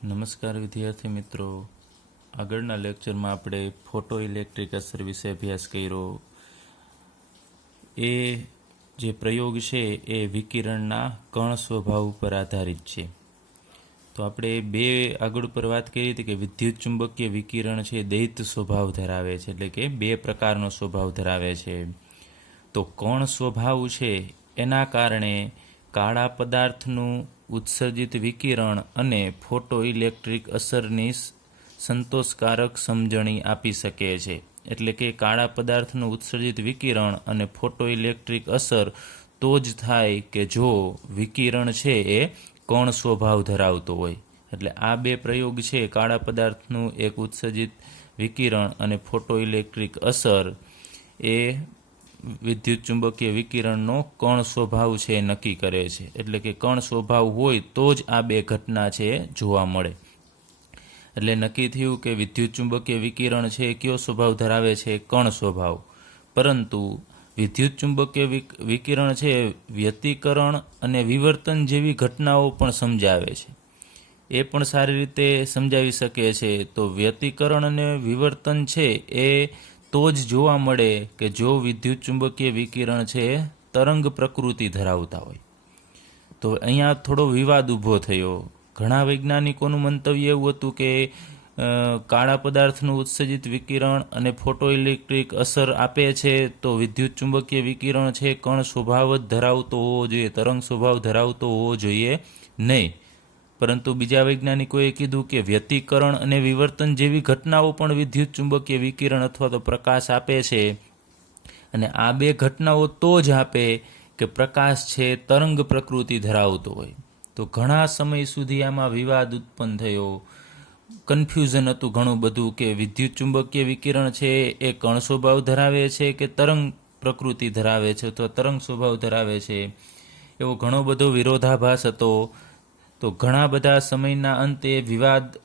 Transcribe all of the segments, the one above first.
નમસ્કાર વિદ્યાર્થી મિત્રો, આગળના લેક્ચરમાં આપણે ફોટો ઇલેક્ટ્રિક અસર વિશે અભ્યાસ કર્યો. એ જે પ્રયોગ છે એ વિકિરણના કણ સ્વભાવ ઉપર આધારિત છે. તો આપણે આગળ ઉપર વાત કરી હતી કે વિદ્યુત ચુંબકીય વિકિરણ છે દૈત સ્વભાવ ધરાવે છે, એટલે કે બે પ્રકારનો સ્વભાવ ધરાવે છે. તો કણ સ્વભાવ છે એના કારણે કાળા પદાર્થનું ઉત્સર્જિત વિકિરણ અને ફોટો ઇલેક્ટ્રિક અસરની સંતોષકારક સમજણી આપી શકે છે. એટલે કે કાળા પદાર્થનું ઉત્સર્જિત વિકિરણ અને ફોટો ઇલેક્ટ્રિક અસર તો જ થાય કે જો વિકિરણ છે એ કણ સ્વભાવ ધરાવતો હોય. એટલે આ બે પ્રયોગ છે, કાળા પદાર્થનું એક ઉત્સર્જિત વિકિરણ અને ફોટો ઇલેક્ટ્રિક અસર, એ વિદ્યુત ચુંબકીય વિકિરણનો કણ સ્વભાવ છે એ નક્કી કરે છે. એટલે કે કણ સ્વભાવ હોય તો જ આ બે ઘટના છે જોવા મળે. એટલે નક્કી થયું કે વિદ્યુત ચુંબકીય વિકિરણ છે કયો સ્વભાવ ધરાવે છે? કણ સ્વભાવ. પરંતુ વિદ્યુત ચુંબકીય વિકિરણ છે વ્યતિકરણ અને વિવર્તન જેવી ઘટનાઓ પણ સમજાવે છે. એ પણ સારી રીતે સમજાવી શકે છે. તો વ્યતિકરણ અને વિવર્તન છે એ તો જ જોવા મળે કે જો વિદ્યુત ચુંબકીય વિકિરણ છે તરંગ પ્રકૃતિ ધરાવતા હોય. તો અહીંયા થોડો વિવાદ ઊભો થયો. ઘણા વૈજ્ઞાનિકોનું મંતવ્ય એવું હતું કે કાળા પદાર્થનું ઉત્સર્જિત વિકિરણ અને ફોટો ઇલેક્ટ્રિક અસર આપે છે તો વિદ્યુત ચુંબકીય વિકિરણ છે કણ સ્વભાવ જ ધરાવતો હોવો જોઈએ, તરંગ સ્વભાવ ધરાવતો હોવો જોઈએ નહીં. પરંતુ બીજા વૈજ્ઞાનિકોએ કીધું કે વ્યતિકરણ અને વિવર્તન જેવી ઘટનાઓ પણ વિદ્યુત ચુંબકીય વિકિરણ અથવા તો પ્રકાશ આપે છે. અને આ બે ઘટનાઓ તો જ આપે કે પ્રકાશ છે તરંગ પ્રકૃતિ ધરાવતો હોય. તો ઘણા સમય સુધી આમાં વિવાદ ઉત્પન્ન થયો, કન્ફ્યુઝન હતું ઘણું બધું કે વિદ્યુત ચુંબકીય વિકિરણ છે એ કણ સ્વભાવ ધરાવે છે કે તરંગ પ્રકૃતિ ધરાવે છે તો તરંગ સ્વભાવ ધરાવે છે. એવો ઘણો બધો વિરોધાભાસ હતો. તો ઘણા બધા સમયના અંતે વિવાદ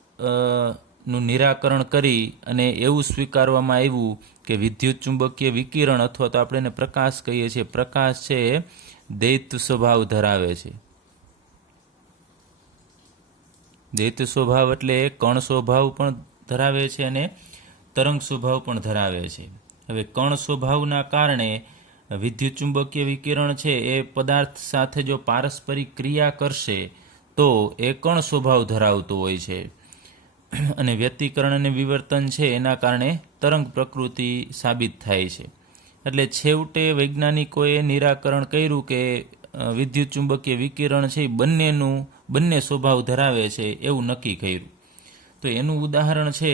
નું નિરાકરણ કરી અને એવું સ્વીકારવામાં આવ્યું કે વિદ્યુત ચુંબકીય વિકિરણ અથવા તો આપણે એને પ્રકાશ કહીએ છીએ, પ્રકાશ છે એ દૈત સ્વભાવ ધરાવે છે. દૈત સ્વભાવ એટલે કણ સ્વભાવ પણ ધરાવે છે અને તરંગ સ્વભાવ પણ ધરાવે છે. હવે કણ સ્વભાવના કારણે વિદ્યુત ચુંબકીય વિકિરણ છે એ પદાર્થ સાથે જો પારસ્પરિક ક્રિયા કરશે તો એ કણ સ્વભાવ ધરાવતું હોય છે. અને વ્યતિકરણ અને વિવર્તન છે એના કારણે તરંગ પ્રકૃતિ સાબિત થાય છે. એટલે છેવટે વૈજ્ઞાનિકોએ નિરાકરણ કર્યું કે વિદ્યુત ચુંબકીય વિકિરણ છે એ બંને સ્વભાવ ધરાવે છે એવું નક્કી કર્યું. તો એનું ઉદાહરણ છે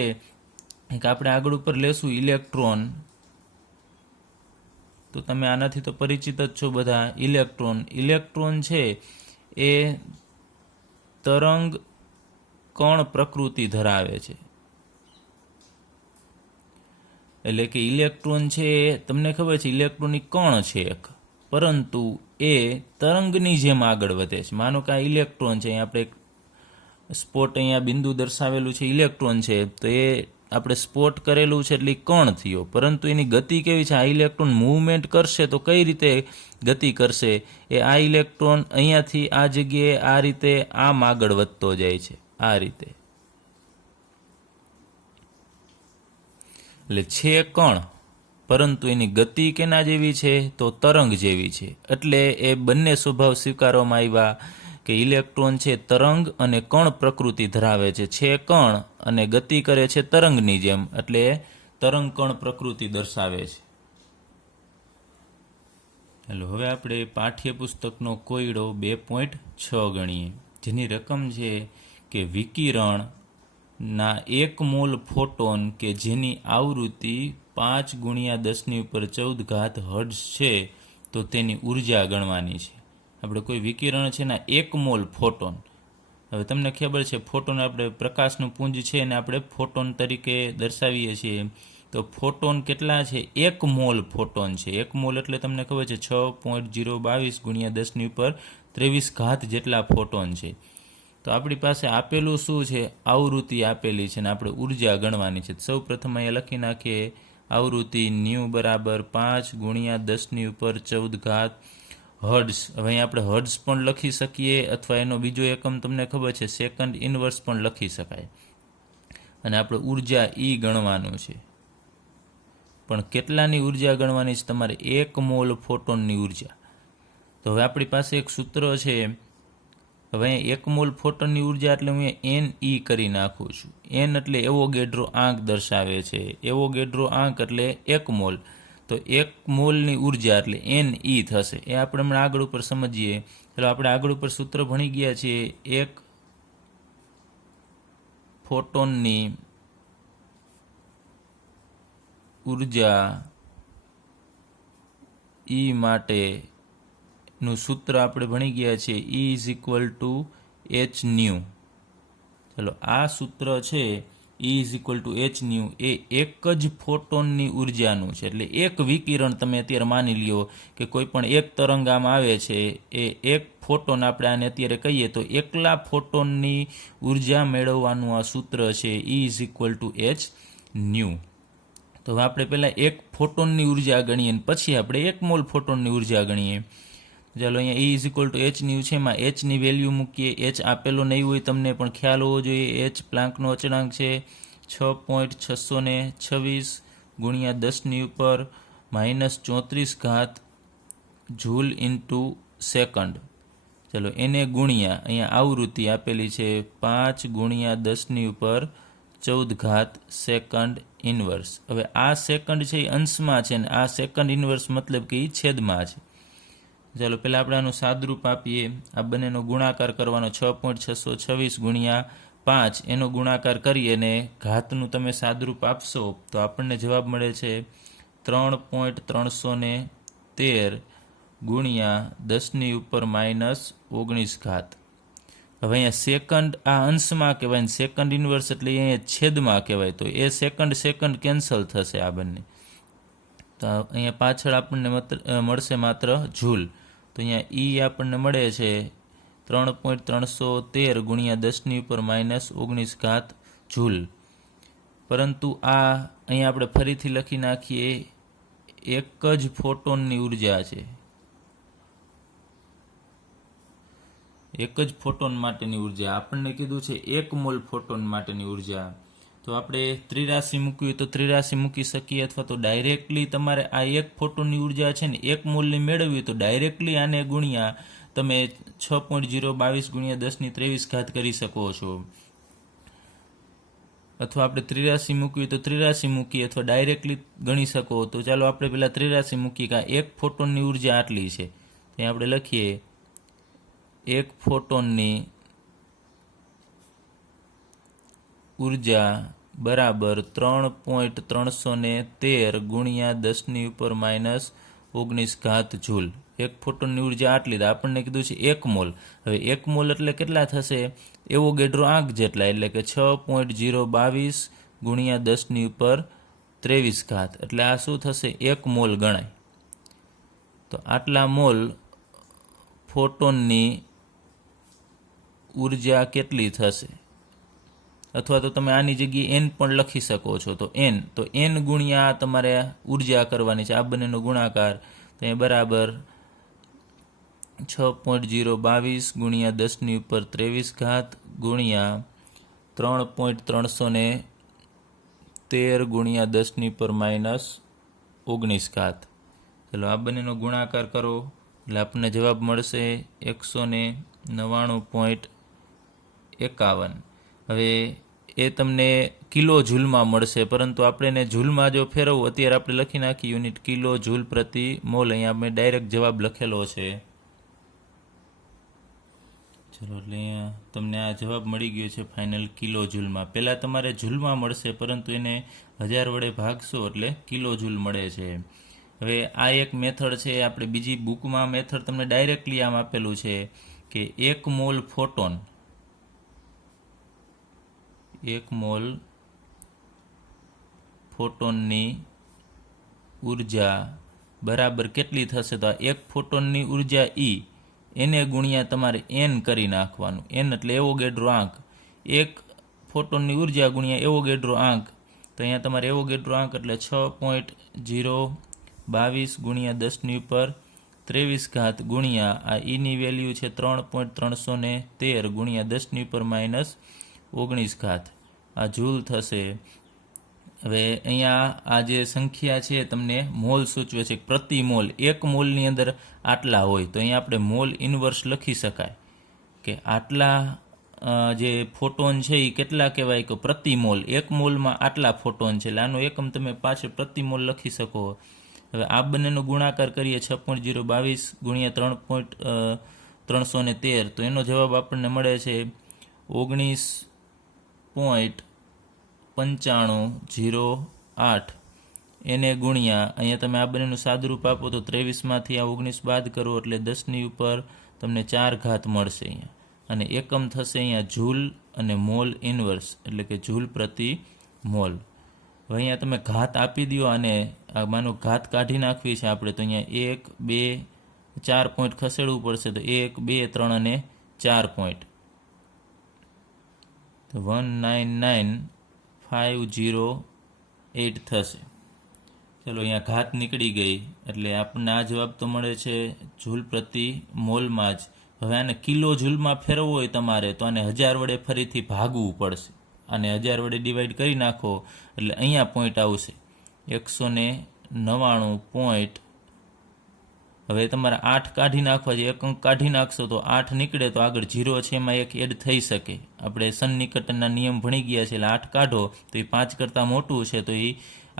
કે આપણે આગળ ઉપર લેશું ઇલેક્ટ્રોન. તો તમે આનાથી તો પરિચિત જ છો બધા. ઇલેક્ટ્રોન છે એ તરંગ કણ પ્રકૃતિ ધરાવે છે. એટલે કે ઇલેક્ટ્રોન છે તમને ખબર છે ઇલેક્ટ્રોનિક કણ છે એક, પરંતુ એ તરંગની જેમ આગળ વધે છે. માનો કે આ ઇલેક્ટ્રોન છે, અહીંયા આપણે સ્પોટ અહીંયા બિંદુ દર્શાવેલું છે ઇલેક્ટ્રોન છે, તો એ આપણે સ્પોટ કરેલું છે એટલે કણ થયો. પરંતુ એની ગતિ કેવી છે? આ ઇલેક્ટ્રોન મૂવમેન્ટ કરશે તો કઈ રીતે ગતિ કરશે? એ આ ઇલેક્ટ્રોન અહીંયાથી આ જગ્યાએ આ રીતે આમ આગળ વધતો જાય છે, આ રીતે. એટલે છે કણ, પરંતુ એની ગતિ કેના જેવી છે? તો તરંગ જેવી છે. એટલે એ બંને સ્વભાવ સ્વીકારવામાં આવ્યા કે ઇલેક્ટ્રોન છે તરંગ અને કણ પ્રકૃતિ ધરાવે છે કણ અને ગતિ કરે છે તરંગની જેમ, એટલે તરંગ કણ પ્રકૃતિ દર્શાવે છે. હેલો, હવે આપણે પાઠ્યપુસ્તકનો કોયડો 2.6 ગણીએ, જેની રકમ છે કે વિકિરણના 1 મોલ ફોટોન કે જેની આવૃત્તિ 5×10⁻14 હર્ટ્ઝ છે તો તેની ઉર્જા ગણવાની છે. આપણે કોઈ વિકિરણ છે ને 1 મોલ ફોટોન. હવે તમને ખબર છે ફોટોન આપણે પ્રકાશનું પુંજ છે એને આપણે ફોટોન તરીકે દર્શાવીએ છીએ. તો ફોટોન કેટલા છે? 1 મોલ ફોટોન છે. 1 મોલ એટલે તમને ખબર છે 6.022×10⁻23 જેટલા ફોટોન છે. તો આપણી પાસે આપેલું શું છે? આવૃત્તિ આપેલી છે ને આપણે ઉર્જા ગણવાની છે. સૌ પ્રથમ અહીંયા લખી નાખીએ આવૃત્તિ ν = 5×10⁻14 હર્ટ્ઝ. હવે અહીં આપણે હર્ટ્ઝ પણ લખી શકીએ અથવા એનો બીજો એકમ તમને ખબર છે સેકન્ડ ઇનવર્સ પણ લખી શકાય. અને આપણે ઉર્જા ઈ ગણવાનું છે. પણ કેટલાની ઉર્જા ગણવાની છે? તમારે 1 મોલ ફોટોનની ઉર્જા. તો હવે આપણી પાસે એક સૂત્ર છે. હવે અહીંયા 1 મોલ ફોટોનની ઉર્જા એટલે હું NE કરી નાખું છું. N એટલે એવોગેડ્રો આંક દર્શાવે છે. એવોગેડ્રો આંક એટલે 1 મોલ. તો 1 મોલની ઉર્જા એટલે NE થશે. એ આપણે હમણાં આગળ ઉપર સમજીએ. ચાલો આપણે આગળ ઉપર સૂત્ર ભણી ગયા છીએ. 1 ફોટોનની ઉર્જા E માટેનું સૂત્ર આપણે ભણી ગયા છીએ. E = hν. ચલો આ સૂત્ર છે E = hν એ એક જ ફોટોનની ઉર્જાનું છે. એટલે એક વિકિરણ તમે અત્યારે માની લ્યો કે કોઈ પણ એક તરંગ આમ આવે છે, એ એક ફોટોન આપણે આને અત્યારે કહીએ તો એકલા ફોટોનની ઉર્જા મેળવવાનું આ સૂત્ર છે E = hν. તો હવે આપણે પહેલાં 1 ફોટોનની ઉર્જા ગણીએ અને પછી આપણે 1 મોલ ફોટોનની ઉર્જા ગણીએ. ચાલો અહીંયા E = hν છે. એમાં hની વેલ્યુ મૂકીએ. h આપેલો નહીં હોય તમને પણ ખ્યાલ હોવો જોઈએ. h પ્લાન્કનો અચળાંક છે 6.626 ગુણ્યા 10⁻⁻34 જૂલ ઇન્ટુ સેકન્ડ. ચલો એને ગુણ્યા અહીંયા આવૃત્તિ આપેલી છે 5 ગુણ્યા 10⁻14 સેકન્ડ ઇનવર્સ. હવે આ સેકન્ડ છે એ અંશમાં છે અને આ સેકન્ડ ઇનવર્સ મતલબ કે એ છેદમાં છે. ચાલો પહેલાં આપણે આનું સાદરૂપ આપીએ. આ બંનેનો ગુણાકાર કરવાનો 6.626 ગુણ્યા 5 એનો ગુણાકાર કરીએ અને ઘાતનું તમે સાદરૂપ આપશો તો આપણને જવાબ મળે છે 3.313 ગુણ્યા 10⁻⁻19. હવે અહીંયા સેકન્ડ આ અંશમાં કહેવાય ને સેકન્ડ ઇનવર્સ એટલે અહીંયા છેદમાં કહેવાય. તો એ સેકન્ડ કેન્સલ થશે આ બંને. તો અહીંયા પાછળ આપણને મળશે માત્ર જૂલ. તો અહીંયા E આપણને મળે છે 3.313 ગુણ્યા 10⁻⁻19 જૂલ. પરંતુ આ અહીંયા આપણે ફરીથી લખી નાખીએ એક જ ફોટોનની ઉર્જા છે. એક જ ફોટોન માટેની ઉર્જા આપણને કીધું છે 1 મોલ ફોટોન માટેની ઉર્જા. તો આપણે ત્રિરાશિ મૂકવી હોય તો ત્રિરાશિ મૂકી શકીએ અથવા તો ડાયરેક્ટલી તમારે આ 1 ફોટોનની ઉર્જા છે ને 1 મોલની મેળવવી હોય તો ડાયરેક્ટલી આને ગુણ્યા તમે 6.022 ગુણ્યા 10⁻23 કરી શકો છો. અથવા આપણે ત્રિરાશિ મૂકવી હોય તો ત્રિરાશિ મૂકીએ અથવા ડાયરેક્ટલી ગણી શકો. તો ચાલો આપણે પહેલાં ત્રિરાશિ મૂકીએ કે આ 1 ફોટોનની ઉર્જા આટલી છે. ત્યાં આપણે લખીએ 1 ફોટોનની ઉર્જા બરાબર 3.313 ગુણ્યા 10⁻⁻19 જૂલ. 1 ફોટોનની ઉર્જા આટલી. આપણને કીધું છે 1 મોલ. હવે 1 મોલ એટલે કેટલા થશે? એવોગેડ્રો આંક જેટલા, એટલે કે 6.022 ગુણ્યા 10⁻23. એટલે આ શું થશે? 1 મોલ ગણાય. તો આટલા મોલ ફોટોનની ઉર્જા કેટલી થશે? અથવા તો તમે આની જગ્યાએ n પણ લખી શકો છો. તો n ગુણ્યા તમારે ઉર્જા કરવાની છે, આ બંનેનો ગુણાકાર. તો એ બરાબર 6.022 ગુણ્યા 10⁻23 ગુણ્યા 3.313 ગુણ્યા 10⁻⁻19. ચલો આ બંનેનો ગુણાકાર કરો એટલે આપણને જવાબ મળશે 199.51. હવે એ તમને કિલો જૂલમાં મળશે, પરંતુ આપણે એને જૂલમાં જો ફેરવવું, અત્યારે આપણે લખી નાખી યુનિટ કિલો જૂલ પ્રતિ મોલ. અહીંયા મેં ડાયરેક્ટ જવાબ લખેલો છે. ચલો એટલે અહીંયા તમને આ જવાબ મળી ગયો છે ફાઇનલ કિલો જૂલમાં. પહેલાં તમારે જૂલમાં મળશે, પરંતુ એને 1000 વડે ભાગશો એટલે કિલો જૂલ મળે છે. હવે આ એક મેથડ છે. આપણે બીજી બુકમાં મેથડ તમને ડાયરેક્ટલી આમ આપેલું છે કે 1 મોલ ફોટોન, 1 મોલ ફોટોનની ઉર્જા બરાબર કેટલી થશે? તો આ 1 ફોટોનની ઉર્જા E એને ગુણ્યા તમારે n કરી નાખવાનું. n એટલે એવોગેડ્રો આંક. 1 ફોટોનની ઉર્જા ગુણ્યા એવોગેડ્રો આંક. તો અહીંયા તમારે એવોગેડ્રો આંક એટલે 6.022 ગુણ્યા 10⁻³ 23 ગુણ્યા આ ઈની વેલ્યુ છે 3.313 ગુણ્યા 10⁻19 આ જૂલ થશે. હવે અહીંયા આ જે સંખ્યા છે તમને મોલ સૂચવે છે, પ્રતિ મોલ, એક મોલની અંદર આટલા હોય તો અહીંયા આપણે મોલ ઇન્વર્સ લખી શકાય કે આટલા જે ફોટોન છે એ કેટલા કહેવાય કે પ્રતિ મોલ, એક મોલમાં આટલા ફોટોન છે એટલે આનો એકમ તમે પાછળ પ્રતિ મોલ લખી શકો. હવે આ બંનેનો ગુણાકાર કરીએ 6.022 ગુણ્યા 3.313 તો એનો જવાબ આપણને મળે છે 19.9508 એને ગુણ્યા અહીંયા તમે આ બંનેનું સાદુરૂપ આપો તો 23માંથી આ 19 બાદ કરો એટલે 10ની ઉપર તમને 4 મળશે અહીંયા, અને એકમ થશે અહીંયા જૂલ અને મોલ ઇન્વર્સ એટલે કે જૂલ પ્રતિ મોલ. હવે અહીંયા તમે ઘાત આપી દો અને માનો ઘાત કાઢી નાખવી છે આપણે તો અહીંયા 1 2 4 પોઈન્ટ ખસેડવું પડશે તો 1 2 3 અને 4 પોઈન્ટ તો 199508 થશે. ચલો અહીંયા ઘાત નીકળી ગઈ એટલે આપણને આ જવાબ તો મળે છે જૂલ પ્રતિ મોલમાં જ. હવે આને કિલો જૂલમાં ફેરવવું હોય તમારે તો આને 1000 વડે ફરીથી ભાગવું પડશે, અને 1000 વડે ડિવાઈડ કરી નાખો એટલે અહીંયા પોઈન્ટ આવશે 199 પોઈન્ટ. હવે તમારે 8 કાઢી નાખવા છે, એક અંક કાઢી નાખશો તો 8 નીકળે તો આગળ 0 છે એમાં એક એડ થઈ શકે. આપણે સન્નિકટનના નિયમ ભણી ગયા છે એટલે 8 કાઢો તો એ 5 કરતાં મોટું છે તો એ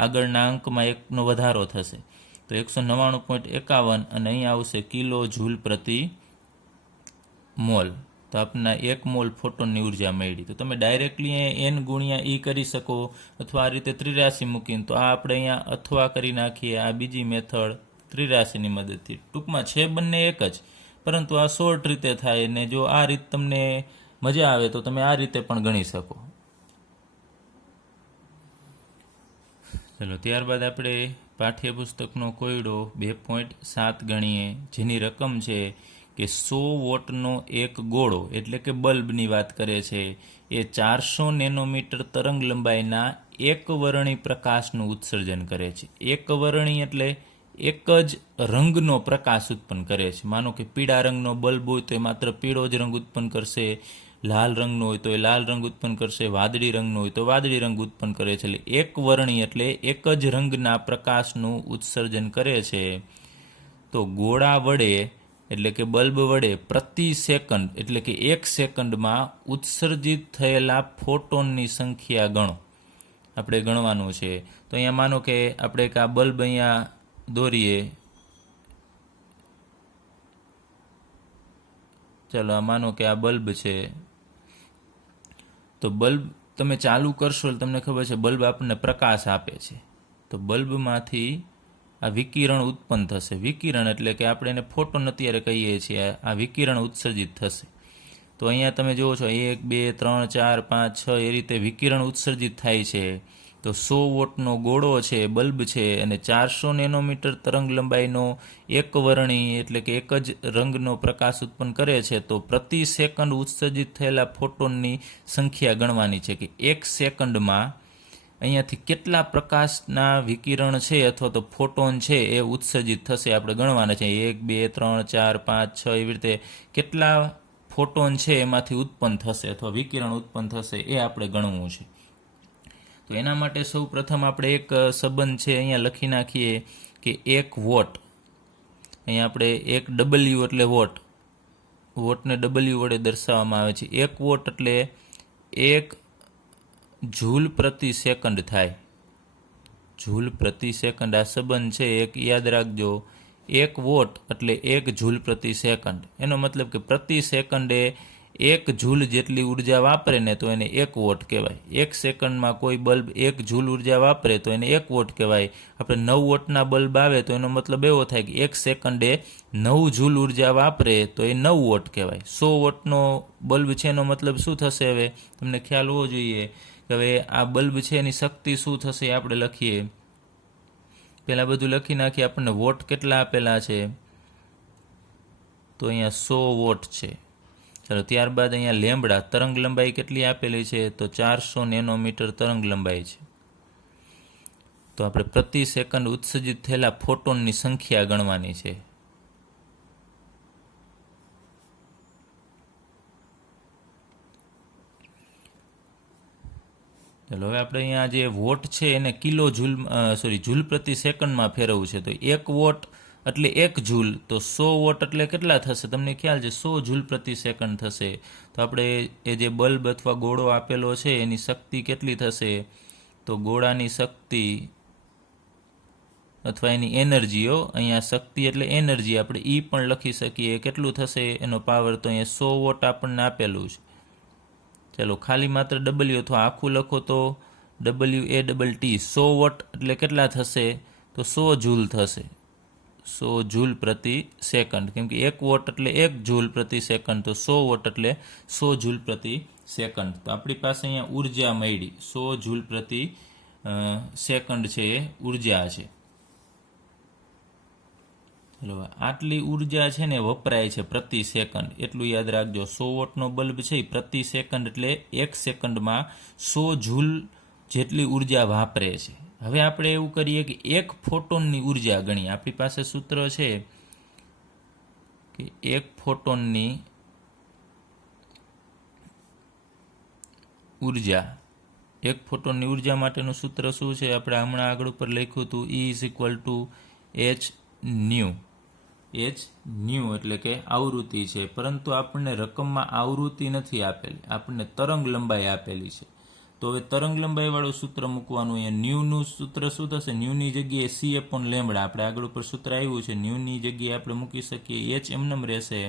આગળના અંકમાં 1નો વધારો થશે તો 199.51 અને અહીંયા આવશે કિલો જૂલ પ્રતિ મોલ. તો આપણને 1 મોલ ફોટોનની ઉર્જા મળી. તો તમે ડાયરેક્ટલી n ગુણ્યા e કરી શકો અથવા આ રીતે 83 મૂકીને, તો આ આપણે અહીંયા અથવા કરી નાખીએ. આ બીજી મેથડ 83ની મદદથી. ટૂંકમાં છે બંને એક જ, પરંતુ આ શોર્ટ રીતે થાય ને જો આ રીત તમને મજા આવે તો તમે આ રીતે પણ ગણી શકો. ચલો ત્યારબાદ આપણે પાઠ્યપુસ્તકનો કોયડો 2.7 ગણીએ, જેની રકમ છે કે 100 વોટનો એક ગોળો એટલે કે બલ્બની વાત કરે છે એ 400 નેનોમીટર તરંગ લંબાઈના એકવર્ણી પ્રકાશનું ઉત્સર્જન કરે છે. એકવર્ણી એટલે એક જ રંગનો પ્રકાશ ઉત્પન્ન કરે છે. માનો કે પીળા રંગનો બલ્બ હોય તો એ માત્ર પીળો જ રંગ ઉત્પન્ન કરશે, લાલ રંગનો હોય તો એ લાલ રંગ ઉત્પન્ન કરશે, વાદળી રંગનો હોય તો વાદળી રંગ ઉત્પન્ન કરે છે. એટલે એકવર્ણી એટલે એક જ રંગના પ્રકાશનું ઉત્સર્જન કરે છે. તો ગોળા વડે એટલે કે બલ્બ વડે પ્રતિ સેકન્ડ એટલે કે 1 સેકન્ડમાં ઉત્સર્જિત થયેલા ફોટોનની સંખ્યા ગણો. આપણે ગણવાનું છે. તો અહીંયા માનો કે આપણે એક આ બલ્બ અહીંયા દોરીએ, ચાલો આ માનો કે આ બલ્બ છે, તો બલ્બ તમે ચાલુ કરશો એટલે તમને ખબર છે બલ્બ આપણને પ્રકાશ આપે છે. તો બલ્બમાંથી આ વિકિરણ ઉત્પન્ન થશે. વિકિરણ એટલે કે આપણે એને ફોટોન અત્યારે કહીએ છીએ, આ વિકિરણ ઉત્સર્જિત થશે. તો અહીંયા તમે જુઓ છો 1 2 3 4 5 6 એ રીતે વિકિરણ ઉત્સર્જિત થાય છે. તો 100 વોટનો ગોળો છે, બલ્બ છે, અને 400 નેનોમીટર તરંગ લંબાઈનો એકવર્ણી એટલે કે એક જ રંગનો પ્રકાશ ઉત્પન્ન કરે છે. તો પ્રતિ સેકન્ડ ઉત્સર્જિત થયેલા ફોટોનની સંખ્યા ગણવાની છે કે 1 સેકન્ડમાં અહીંયાથી કેટલા પ્રકાશના વિકિરણ છે અથવા તો ફોટોન છે એ ઉત્સર્જિત થશે આપણે ગણવાના છે. 1 2 3 4 5 6 એવી રીતે કેટલા ફોટોન છે એમાંથી ઉત્પન્ન થશે અથવા વિકિરણ ઉત્પન્ન થશે એ આપણે ગણવું છે. તો એના માટે સૌ પ્રથમ આપણે એક સંબંધ છે અહીંયા લખી નાખીએ કે 1 વોટ, અહીંયા આપણે 1 W એટલે વોટ, વોટને W વડે દર્શાવવામાં આવે છે. 1 વોટ એટલે 1 જૂલ પ્રતિ સેકન્ડ થાય. જૂલ પ્રતિ સેકન્ડ આ સંબંધ છે એક યાદ રાખજો. 1 વોટ એટલે 1 જૂલ પ્રતિ સેકન્ડ. એનો મતલબ કે પ્રતિ સેકન્ડે 1 જૂલ જેટલી ઉર્જા વાપરે ને તો એને 1 વોટ કહેવાય. 1 સેકન્ડમાં કોઈ બલ્બ 1 જૂલ ઉર્જા વાપરે તો એને 1 વોટ કહેવાય. આપણે 9 વોટના બલ્બ આવે તો એનો મતલબ એવો થાય કે 1 સેકન્ડે 9 જૂલ ઉર્જા વાપરે તો એ 9 વોટ કહેવાય. 100 વોટનો બલ્બ છે એનો મતલબ શું થશે? હવે તમને ખ્યાલ હોવો જોઈએ કે હવે આ બલ્બ છે એની શક્તિ શું થશે એ આપણે લખીએ. પહેલાં બધું લખી નાખીએ. આપણને વોટ કેટલા આપેલા છે તો અહીંયા 100 વોટ છે. ચાલો ત્યારબાદ અહીંયા લેમ્બડા તરંગ લંબાઈ કેટલી આપેલી છે તો 400 નેનોમીટર તરંગ લંબાઈ છે. તો આપણે પ્રતિ સેકન્ડ ઉત્સર્જિત થયેલા ફોટોનની સંખ્યા ગણવાની છે. ચાલો હવે આપણે અહીંયા જે વોટ છે એને કિલો જૂલ જૂલ પ્રતિ સેકન્ડમાં ફેરવવું છે. તો 1 વોટ એટલે 1 જૂલ, તો 100 વોટ એટલે કેટલા થશે? તમને ખ્યાલ છે 100 જૂલ પ્રતિ સેકન્ડ થશે. તો આપણે એ જે બલ્બ અથવા ગોળો આપેલો છે એની શક્તિ કેટલી થશે? તો ગોળાની શક્તિ અથવા એની એનર્જીઓ, અહીંયા શક્તિ એટલે એનર્જી, આપણે ઈ પણ લખી શકીએ. કેટલું થશે એનો પાવર? તો અહીંયા 100 વોટ આપણને આપેલું છે. ચાલો ખાલી માત્ર ડબલ્યુ અથવા આખું લખો તો WATT 100 વોટ એટલે કેટલા થશે? તો 100 જૂલ થશે. 100 જૂલ પ્રતિ સેકન્ડ, કેમ કે 1 વોટ એટલે 1 જૂલ પ્રતિ સેકન્ડ, તો 100 વોટ એટલે 100 જૂલ પ્રતિ સેકન્ડ. તો આપણી પાસે અહીંયા ઉર્જા મળી 100 જૂલ પ્રતિ સેકન્ડ છે એ ઉર્જા છે. ચલો આટલી ઉર્જા છે ને વપરાય છે પ્રતિ સેકન્ડ, એટલું યાદ રાખજો. 100 વોટનો બલ્બ છે એ પ્રતિ સેકન્ડ એટલે 1 સેકન્ડમાં 100 જૂલ જેટલી ઉર્જા વાપરે છે. હવે આપણે એવું કરીએ કે 1 ફોટોનની ઉર્જા ગણીએ. આપણી પાસે સૂત્ર છે કે 1 ફોટોનની ઉર્જા, 1 ફોટોનની ઉર્જા માટેનું સૂત્ર શું છે? આપણે હમણાં આગળ ઉપર લખ્યું હતું E = h ન્યુ એટલે કે આવૃત્તિ છે, પરંતુ આપણને રકમમાં આવૃત્તિ નથી આપેલી, આપણને તરંગ લંબાઈ આપેલી છે. તો હવે તરંગ લંબાઈવાળું સૂત્ર મૂકવાનું. અહીંયા ન્યૂનું સૂત્ર શું થશે? ન્યૂની જગ્યાએ C/λ, આપણે આગળ ઉપર સૂત્ર આવ્યું છે, ન્યૂની જગ્યાએ આપણે મૂકી શકીએ h એમનેમ રહેશે,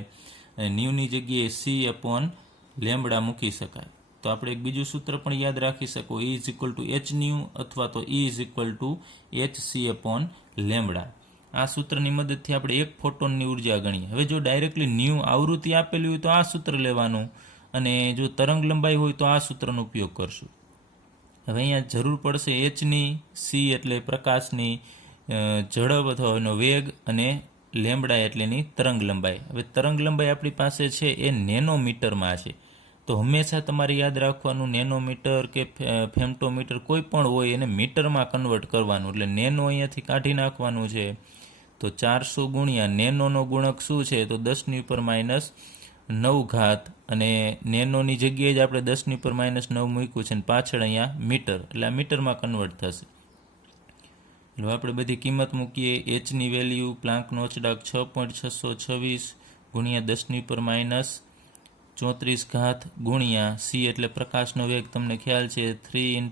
અને ન્યૂની જગ્યાએ C/λ મૂકી શકાય. તો આપણે એક બીજું સૂત્ર પણ યાદ રાખી શકો, E = h ન્યૂ અથવા તો E = hc/λ. આ સૂત્રની મદદથી આપણે 1 ફોટોનની ઉર્જા ગણીએ. હવે જો ડાયરેક્ટલી ન્યૂ આવૃત્તિ આપેલી હોય તો આ સૂત્ર લેવાનું, અને જો તરંગ લંબાઈ હોય તો આ સૂત્રનો ઉપયોગ કરશું. હવે અહીંયા જરૂર પડશે hની, c એટલે પ્રકાશની ઝડપ અથવા એનો વેગ, અને લેમ્બડા એટલે એની તરંગ લંબાઈ. હવે તરંગ લંબાઈ આપણી પાસે છે એ નેનોમીટરમાં છે. તો હંમેશા તમારે યાદ રાખવાનું, નેનોમીટર કે ફેમ્ટોમીટર કોઈ પણ હોય એને મીટરમાં કન્વર્ટ કરવાનું. એટલે નેનો અહીંયાથી કાઢી નાખવાનું છે. તો 400 ગુણ્યા નેનોનો ગુણક શું છે? તો 10⁻⁹ અને નેનોની જગ્યાએ જ આપણે 10⁻⁹ મૂક્યું છે, અને પાછળ અહીંયા મીટર, એટલે આ મીટરમાં કન્વર્ટ થશે. એટલે આપણે બધી કિંમત મૂકીએ. એચની વેલ્યુ પ્લાન્કનો અચળાંક 6.626 ગુણ્યા 10⁻⁴ ગુણ્યા સી એટલે પ્રકાશનો વેગ, તમને ખ્યાલ છે 3 ×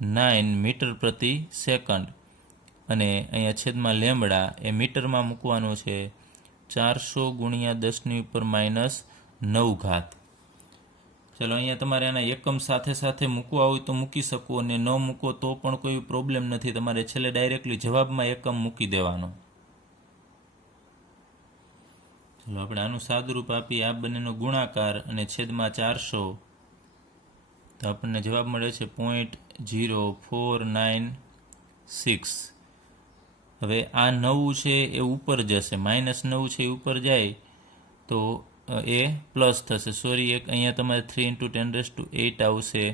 10⁹ મીટર પ્રતિ સેકન્ડ, અને અહીંયા છેદમાં લેમ્બડા એ મીટરમાં મૂકવાનું છે. 400 ગુણ્યા 10⁻⁹. ચાલો અહીંયા તમારે આના એકમ સાથે સાથે મૂકવા હોય તો મૂકી શકો, અને ન મૂકો તો પણ કોઈ પ્રોબ્લેમ નથી. તમારે છેલ્લે ડાયરેક્ટલી જવાબમાં એકમ મૂકી દેવાનો. ચાલો આપણે આનું સાદુરૂપ આપીએ, આ બંનેનો ગુણાકાર અને છેદમાં 400, તો આપણને જવાબ મળે છે 0.0496. હવે આ 9 છે એ ઉપર જશે, -9 છે એ ઉપર જાય તો એ પ્લસ થશે. સોરી, એક અહીંયા તમારે 3 × 10⁸ આવશે.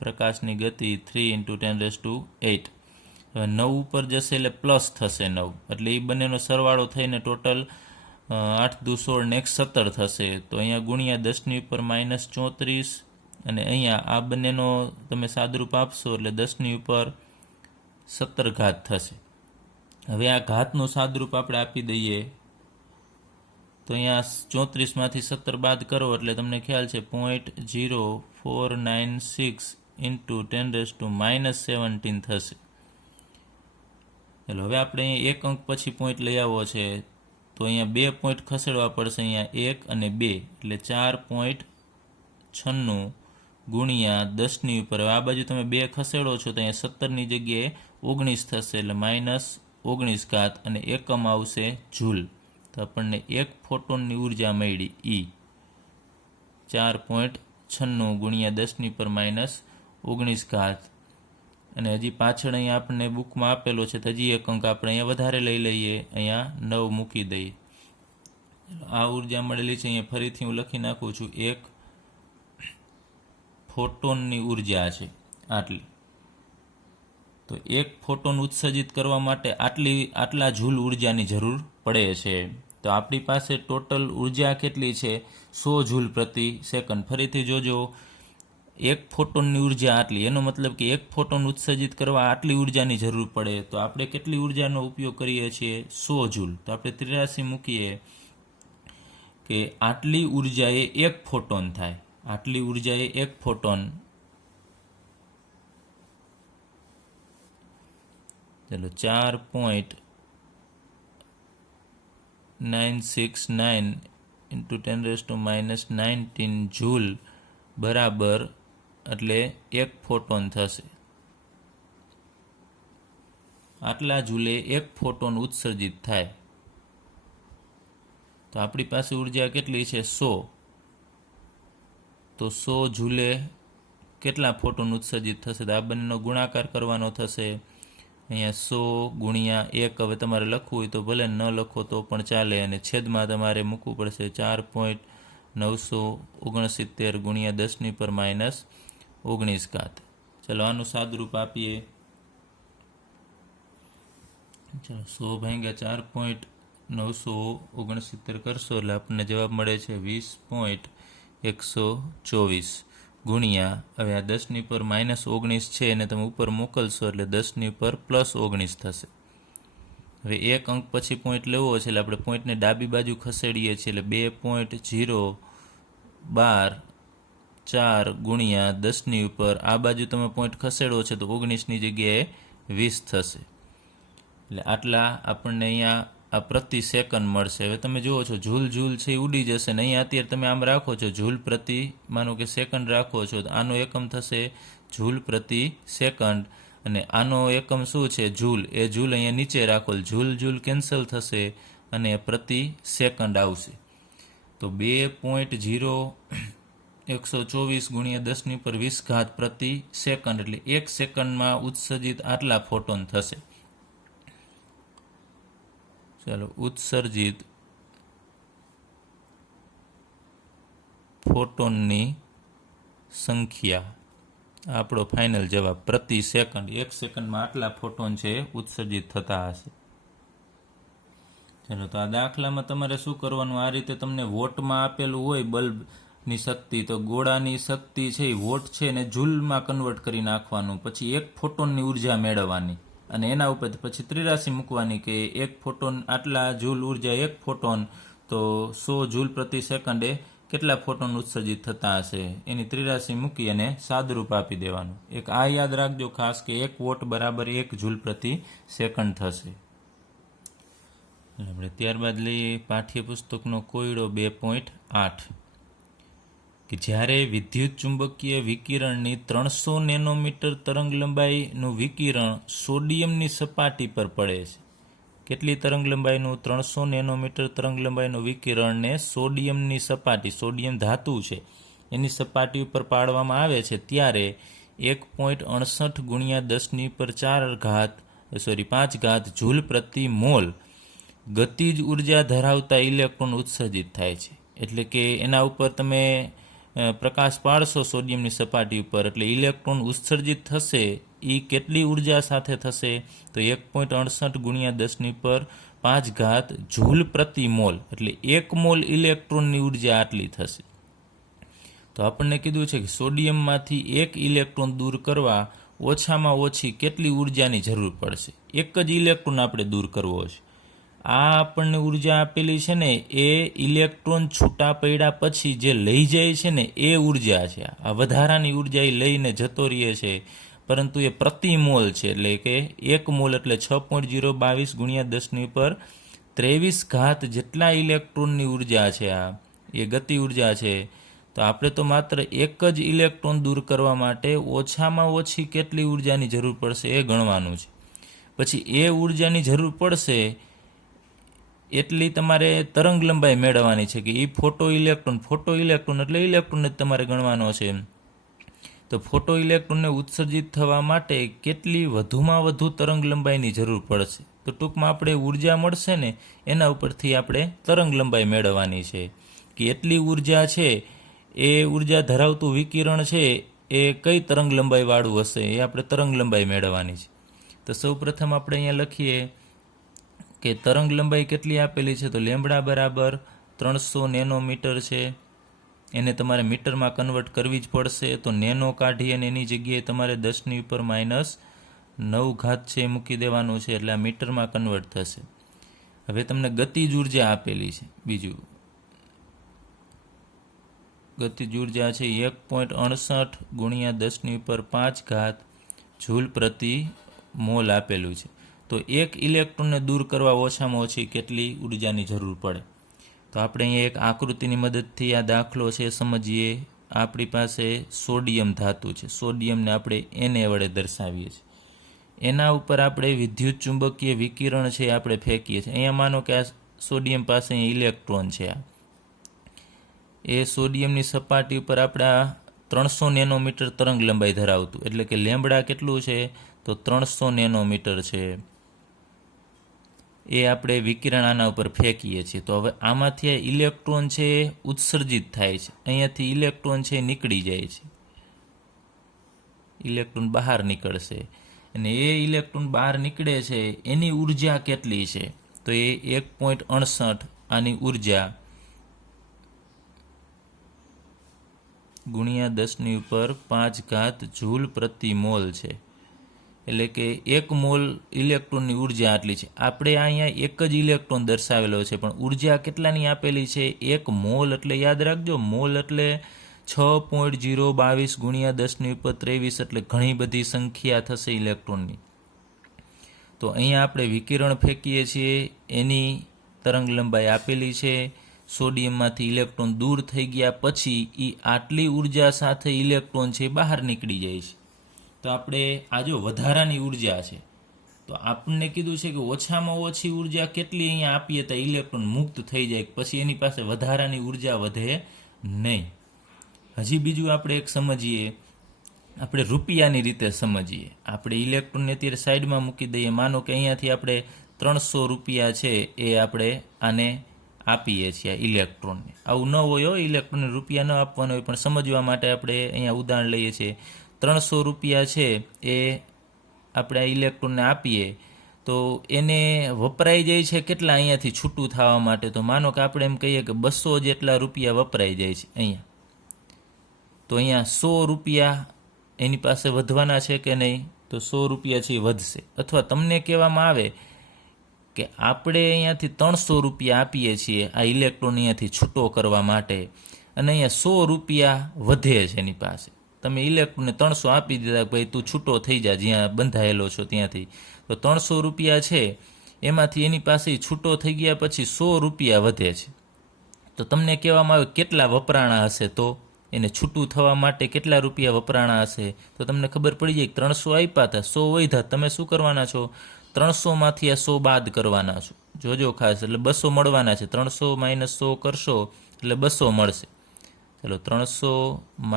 પ્રકાશની ગતિ 3 × 10⁸. હવે 9 ઉપર જશે એટલે પ્લસ થશે 9, એટલે એ બંનેનો સરવાળો થઈને ટોટલ 8 દુ 16 ને 17 થશે. તો અહીંયા ગુણ્યા 10⁻⁻34, અને અહીંયા આ બંનેનો તમે સાદુરૂપ આપશો એટલે 10⁻17 થશે. હવે આ ઘાતનું સાદુરૂપ આપણે આપી દઈએ તો અહીંયા 34માંથી 17 બાદ કરો એટલે તમને ખ્યાલ છે 0.0496 × 10⁻⁻17 થશે. ચાલો હવે આપણે અહીંયા એક અંક પછી પોઈન્ટ લઈ આવવો છે, તો અહીંયા 2 પોઈન્ટ ખસેડવા પડશે, અહીંયા 1 અને 2, એટલે 4.96 ગુણ્યા 10ની ઉપર. હવે આ બાજુ તમે 2 ખસેડો છો તો અહીંયા 17ની જગ્યાએ 19 થશે, એટલે -19 અને એકમ આવશે જૂલ. તો આપણને 1 ફોટોનની ઉર્જા મળી E 4.96 ગુણ્યા 10⁻⁻19. અને હજી પાછળ અહીંયા આપણને બુકમાં આપેલો છે, તો હજી એક અંક આપણે અહીંયા વધારે લઈ લઈએ, અહીંયા 9 મૂકી દઈએ. આ ઉર્જા મળેલી છે, અહીંયા ફરીથી હું લખી નાખું છું, 1 ફોટોનની ઉર્જા છે આટલી. તો 1 ફોટોન ઉત્સર્જિત કરવા માટે આટલા જૂલ ઉર્જાની જરૂર પડે છે. તો આપણી પાસે ટોટલ ઉર્જા કેટલી છે? 100 જૂલ પ્રતિ સેકન્ડ. ફરીથી જોજો, એક ફોટોનની ઉર્જા આટલી, એનો મતલબ કે એક ફોટોન ઉત્સર્જિત કરવા આટલી ઉર્જાની જરૂર પડે. તો આપણે કેટલી ઉર્જાનો ઉપયોગ કરીએ છીએ? 100 જૂલ. તો આપણે 83 મૂકીએ કે આટલી ઉર્જાએ એક ફોટોન થાય. આટલી ઉર્જાએ એક ફોટોન, ચલો 4.969 ઇન્ટુ 10⁻⁻19 જૂલ બરાબર એટલે એક ફોટોન થશે. આટલા જૂલે એક ફોટોન ઉત્સર્જિત થાય. તો આપણી પાસે ઉર્જા કેટલી છે? 100. તો 100 જૂલે કેટલા ફોટોન ઉત્સર્જિત થશે? તો આ બંનેનો ગુણાકાર કરવાનો થશે. અહીંયા 100 ગુણ્યા 1 હવે તમારે લખવું હોય તો ભલે ન લખો તો પણ ચાલે, અને છેદમાં તમારે મૂકવું પડશે 4.969 ગુણ્યા 10⁻⁻19. ચલો આનું સાદુરૂપ આપીએ. ચલો 100 ભાગ્યા 4.969 કરશો એટલે આપણને જવાબ મળે છે 20.124 ગુણ્યા, હવે આ 10⁻⁻19 છે એને તમે ઉપર મોકલશો એટલે 10⁻+19 થશે. હવે એક અંક પછી પોઈન્ટ લેવો છે એટલે આપણે પોઈન્ટને ડાબી બાજુ ખસેડીએ છીએ એટલે 2.012 ગુણ્યા 10 આ બાજુ તમે પોઈન્ટ ખસેડો છે તો 19ની જગ્યાએ 20 થશે. એટલે આટલા આપણને અહીંયા આ પ્રતિ સેકન્ડ મળશે. હવે તમે જુઓ છો જૂલ છે એ ઉડી જશે ને અહીંયા અત્યારે તમે આમ રાખો છો જૂલ પ્રતિ, માનો કે સેકન્ડ રાખો છો તો આનો એકમ થશે જૂલ પ્રતિ સેકન્ડ, અને આનો એકમ શું છે? જૂલ. એ જૂલ અહીંયા નીચે રાખો, જૂલ કેન્સલ થશે અને પ્રતિ સેકન્ડ આવશે. તો 2.0124 ગુણ્યા 10⁻20 પ્રતિ સેકન્ડ એટલે એક સેકન્ડમાં ઉત્સર્જિત આટલા ફોટોન થશે. ચાલો, ઉત્સર્જિત ફોટોનની સંખ્યા આપણો ફાઇનલ જવાબ પ્રતિ સેકન્ડ. એક સેકન્ડમાં આટલા ફોટોન છે ઉત્સર્જિત થતા હશે. ચલો, તો આ દાખલામાં તમારે શું કરવાનું? આ રીતે તમને વોટમાં આપેલું હોય બલ્બની શક્તિ, તો ગોળાની શક્તિ છે એ વોટ છે એને જૂલમાં કન્વર્ટ કરી નાખવાનું, પછી એક ફોટોનની ઉર્જા મેળવવાની અને એના ઉપર પછી 83 મૂકવાની કે એક ફોટોન આટલા જૂલ ઉર્જા એક ફોટોન, તો 100 જૂલ પ્રતિ સેકન્ડે કેટલા ફોટોન ઉત્સર્જિત થતા હશે એની 83 મૂકી અને સાદુરૂપ આપી દેવાનું. એક આ યાદ રાખજો ખાસ કે 1 વોટ બરાબર 1 જૂલ પ્રતિ સેકન્ડ થશે. આપણે ત્યારબાદ લઈએ પાઠ્યપુસ્તકનો કોયડો 2.8 કે જ્યારે વિદ્યુત ચુંબકીય વિકિરણની 300 નેનોમીટર તરંગ લંબાઈનું વિકિરણ સોડિયમની સપાટી પર પડે છે. કેટલી તરંગ લંબાઈનું? 300 નેનોમીટર તરંગ લંબાઈનું વિકિરણને સોડિયમની સપાટી, સોડિયમ ધાતુ છે એની સપાટી ઉપર પાડવામાં આવે છે ત્યારે 1.68 ગુણ્યા 10⁻⁴ જૂલ પ્રતિ મોલ ગતિજ ઉર્જા ધરાવતા ઇલેક્ટ્રોન ઉત્સર્જિત થાય છે. એટલે કે એના ઉપર તમે પ્રકાશ પાડશો સોડિયમની સપાટી ઉપર એટલે ઇલેક્ટ્રોન ઉત્સર્જિત થશે. એ કેટલી ઉર્જા સાથે થશે? તો 1.68 ગુણ્યા 10⁵ જૂલ પ્રતિ મોલ, એટલે 1 મોલ ઇલેક્ટ્રોનની ઉર્જા આટલી થશે. તો આપણને કીધું છે કે સોડિયમમાંથી એક ઇલેક્ટ્રોન દૂર કરવા ઓછામાં ઓછી કેટલી ઉર્જાની જરૂર પડશે? એક જ ઇલેક્ટ્રોન આપણે દૂર કરવો છે. આ આપણને ઉર્જા આપેલી છે ને એ ઇલેક્ટ્રોન છૂટા પડ્યા પછી જે લઈ જાય છે ને એ ઉર્જા છે. આ વધારાની ઉર્જા એ લઈને જતો રહે છે, પરંતુ એ પ્રતિ મોલ છે. એટલે કે 1 મોલ એટલે 6.022 ગુણ્યા 10⁻23 જેટલા ઇલેક્ટ્રોનની ઉર્જા છે આ એ ગતિ ઉર્જા છે. તો આપણે તો માત્ર એક જ ઇલેક્ટ્રોન દૂર કરવા માટે ઓછામાં ઓછી કેટલી ઉર્જાની જરૂર પડશે એ ગણવાનું છે. પછી એ ઉર્જાની જરૂર પડશે એટલી તમારે તરંગ લંબાઈ મેળવવાની છે કે એ ફોટો ઇલેક્ટ્રોન એટલે ઇલેક્ટ્રોન જ તમારે ગણવાનો છે. તો ફોટો ઇલેક્ટ્રોનને ઉત્સર્જિત થવા માટે કેટલી વધુમાં વધુ તરંગ લંબાઈની જરૂર પડશે? તો ટૂંકમાં આપણે ઉર્જા મળશે ને એના ઉપરથી આપણે તરંગ લંબાઈ મેળવવાની છે કે એટલી ઉર્જા છે એ ઉર્જા ધરાવતું વિકિરણ છે એ કઈ તરંગ લંબાઈ વાળું હશે એ આપણે તરંગ લંબાઈ મેળવવાની છે. તો સૌ પ્રથમ આપણે અહીંયા લખીએ કે તરંગ લંબાઈ કેટલી આપેલી છે? તો લેમ્બડા બરાબર 300 નેનોમીટર છે. એને તમારે મીટરમાં કન્વર્ટ કરવી જ પડશે. તો નેનો કાઢી અને એની જગ્યાએ તમારે 10⁻⁹ છે એ મૂકી દેવાનું છે, એટલે આ મીટરમાં કન્વર્ટ થશે. હવે તમને ગતિજ ઉર્જા આપેલી છે. બીજું ગતિજ ઉર્જા છે 1.68 × 10⁵ જૂલ પ્રતિ મોલ આપેલું છે. તો એક ઇલેક્ટ્રોનને દૂર કરવા ઓછામાં ઓછી કેટલી ઉર્જાની જરૂર પડે? તો આપણે અહીંયા એક આકૃતિની મદદથી આ દાખલો છે સમજીએ. આપણી પાસે સોડિયમ ધાતુ છે. સોડિયમને આપણે Na વડે દર્શાવીએ છીએ. એના ઉપર આપણે વિદ્યુત ચુંબકીય વિકિરણ છે આપણે ફેંકીએ છીએ. અહીંયા માનો કે આ સોડિયમ પાસે ઇલેક્ટ્રોન છે. એ સોડિયમની સપાટી ઉપર આપણે 300 નેનોમીટર તરંગ લંબાઈ ધરાવતું, એટલે કે લેમ્બડા કેટલું છે? તો 300 નેનોમીટર છે. એ આપણે વિકિરણ આના ઉપર ફેંકીએ છીએ. તો હવે આમાંથી આ ઇલેક્ટ્રોન છે ઉત્સર્જિત થાય છે. અહીંયાથી ઇલેક્ટ્રોન છે નીકળી જાય છે. ઇલેક્ટ્રોન બહાર નીકળશે અને એ ઇલેક્ટ્રોન બહાર નીકળે છે એની ઉર્જા કેટલી છે? તો એ 1.68 આની ઉર્જા ×10⁵ જૂલ પ્રતિ મોલ છે. એટલે કે 1 મોલ ઇલેક્ટ્રોનની ઉર્જા આટલી છે. આપણે અહીંયા એક જ ઇલેક્ટ્રોન દર્શાવેલો છે, પણ ઉર્જા કેટલાની આપેલી છે? 1 મોલ. એટલે યાદ રાખજો, મોલ એટલે 6.022 × 10⁻23, એટલે ઘણી બધી સંખ્યા થશે ઇલેક્ટ્રોનની. તો અહીંયા આપણે વિકિરણ ફેંકીએ છીએ, એની તરંગ લંબાઈ આપેલી છે. સોડિયમમાંથી ઇલેક્ટ્રોન દૂર થઈ ગયા પછી એ આટલી ઉર્જા સાથે ઇલેક્ટ્રોન છે બહાર નીકળી જાય છે. તો આપણે આ જો વધારાની ઉર્જા છે, તો આપણને કીધું છે કે ઓછામાં ઓછી ઉર્જા કેટલી અહીંયા આપીએ તો ઇલેક્ટ્રોન મુક્ત થઈ જાય, પછી એની પાસે વધારાની ઉર્જા વધે નહીં. હજી બીજું આપણે એક સમજીએ, આપણે રૂપિયાની રીતે સમજીએ. આપણે ઇલેક્ટ્રોનને અત્યારે સાઈડમાં મૂકી દઈએ. માનો કે અહીંયાથી આપણે 300 રૂપિયા છે એ આપણે આને આપીએ છીએ ઇલેક્ટ્રોનને. આવું ન હોય, ઇલેક્ટ્રોનને રૂપિયા ન આપવાનો હોય, પણ સમજવા માટે આપણે અહીંયા ઉદાહરણ લઈએ છીએ. 300 રૂપિયા છે એ આપણે આ ઇલેક્ટ્રોનને આપીએ તો એને વપરાઈ જાય છે કેટલા અહીંયાથી છૂટું થવા માટે? તો માનો કે આપણે એમ કહીએ કે 200 જેટલા રૂપિયા વપરાઈ જાય છે અહીંયા. તો અહીંયા 100 રૂપિયા એની પાસે વધવાના છે કે નહીં? તો 100 રૂપિયા છે એ વધશે. અથવા તમને કહેવામાં આવે કે આપણે અહીંયાથી 300 રૂપિયા આપીએ છીએ આ ઇલેક્ટ્રોન અહીંયાથી છૂટો કરવા માટે, અને અહીંયા 100 રૂપિયા વધે છે એની પાસે. તમે ઇલેક્ટ્રોનને 300 આપી દીધા, ભાઈ તું છૂટો થઈ જા જ્યાં બંધાયેલો છો ત્યાંથી. તો 300 રૂપિયા છે એમાંથી એની પાસે છૂટો થઈ ગયા પછી 100 રૂપિયા વધે છે. તો તમને કહેવામાં આવે કેટલા વપરાણા હશે? તો એને છૂટું થવા માટે કેટલા રૂપિયા વપરાણા હશે? તો તમને ખબર પડી જાય કે 300 આપ્યા હતા, 100 વધ્યા. તમે શું કરવાના છો? 300માંથી આ 100 બાદ કરવાના છો. જોજો ખાસ, એટલે 200 મળવાના છે. 300 - 100 કરશો એટલે 200 મળશે. ચલો 300 -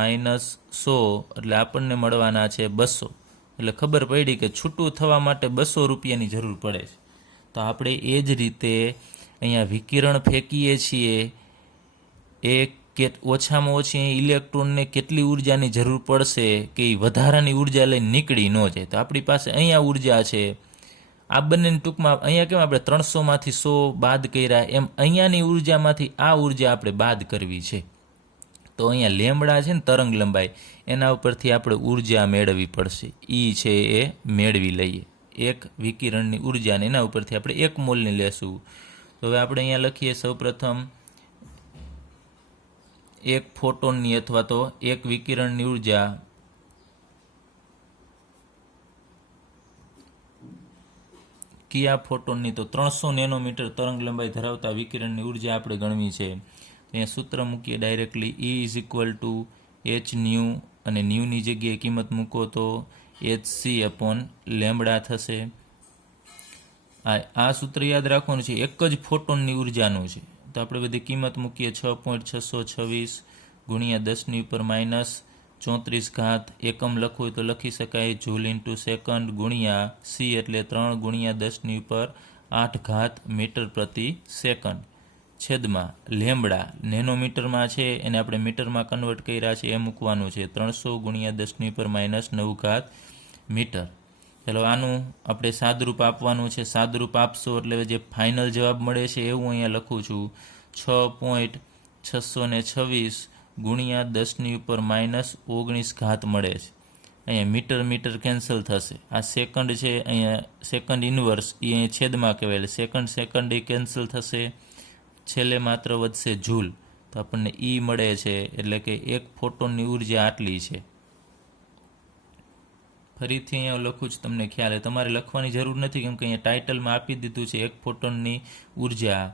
100 એટલે આપણને મળવાના છે 200. એટલે ખબર પડી કે છૂટું થવા માટે 200 રૂપિયાની જરૂર પડે છે. તો આપણે એ જ રીતે અહીંયા વિકિરણ ફેંકીએ છીએ એ ઓછામાં ઓછી ઇલેક્ટ્રોનને કેટલી ઉર્જાની જરૂર પડશે કે એ વધારાની ઉર્જા લઈને નીકળી ન જાય. તો આપણી પાસે અહીંયા ઉર્જા છે. આ બંનેની ટૂંકમાં અહીંયા કેમ આપણે 300માંથી 100 બાદ કર્યા એમ અહીંયાની ઉર્જામાંથી આ ઉર્જા આપણે બાદ કરવી છે. તો અહીંયા લેમ્બડા છે ને તરંગ લંબાઈ, એના ઉપરથી આપણે ઉર્જા મેળવવી પડશે. ઈ છે એ મેળવી લઈએ. એક વિકિરણની ઉર્જાને એના ઉપરથી આપણે 1 મોલની લેશું. તો હવે આપણે અહીંયા લખીએ સૌપ્રથમ 1 ફોટોનની અથવા તો 1 વિકિરણની ઉર્જા કયા ફોટોનની? તો 300 નેનોમીટર તરંગ લંબાઈ ધરાવતા વિકિરણની ઉર્જા આપણે ગણવી છે. અહીંયા સૂત્ર મૂકીએ ડાયરેક્ટલી. E = h ન્યૂ, અને ન્યૂની જગ્યાએ કિંમત મૂકો તો hc/લેમ્બડા થશે. આ સૂત્ર યાદ રાખવાનું છે. એક જ ફોટોનની ઉર્જાનું છે. તો આપણે બધી કિંમત મૂકીએ. 6.626 × 10⁻⁴ એકમ લખવું હોય તો લખી શકાય જૂલ × સેકન્ડ ગુણ્યા c એટલે 3 × 10⁸ મીટર પ્રતિ સેકન્ડ છેદમાં લેમ્બડા નેનોમીટરમાં છે એને આપણે મીટરમાં કન્વર્ટ કર્યા છે એ મૂકવાનું છે. 300 × 10⁹ મીટર. ચાલો આનું આપણે સાદરૂપ આપવાનું છે. સાદરૂપ આપશો એટલે જે ફાઇનલ જવાબ મળે છે એવું અહીંયા લખું છું. 6.626 ગુણ્યા 10⁻⁻19 મળે છે. અહીંયા મીટર મીટર કેન્સલ થશે. આ સેકન્ડ છે, અહીંયા સેકન્ડ ઇન્વર્સ એ અહીંયા છેદમાં કહેવાય, સેકન્ડ એ કેન્સલ થશે. છેલ્લે માત્ર વધશે જૂલ. તો આપણને ઈ મળે છે, એટલે કે એક ફોટોનની ઉર્જા આટલી છે. ફરીથી અહીંયા લખું છું, તમને ખ્યાલ છે. તમારે લખવાની જરૂર નથી, કેમ કે અહીંયા ટાઇટલમાં આપી દીધું છે એક ફોટોનની ઉર્જા.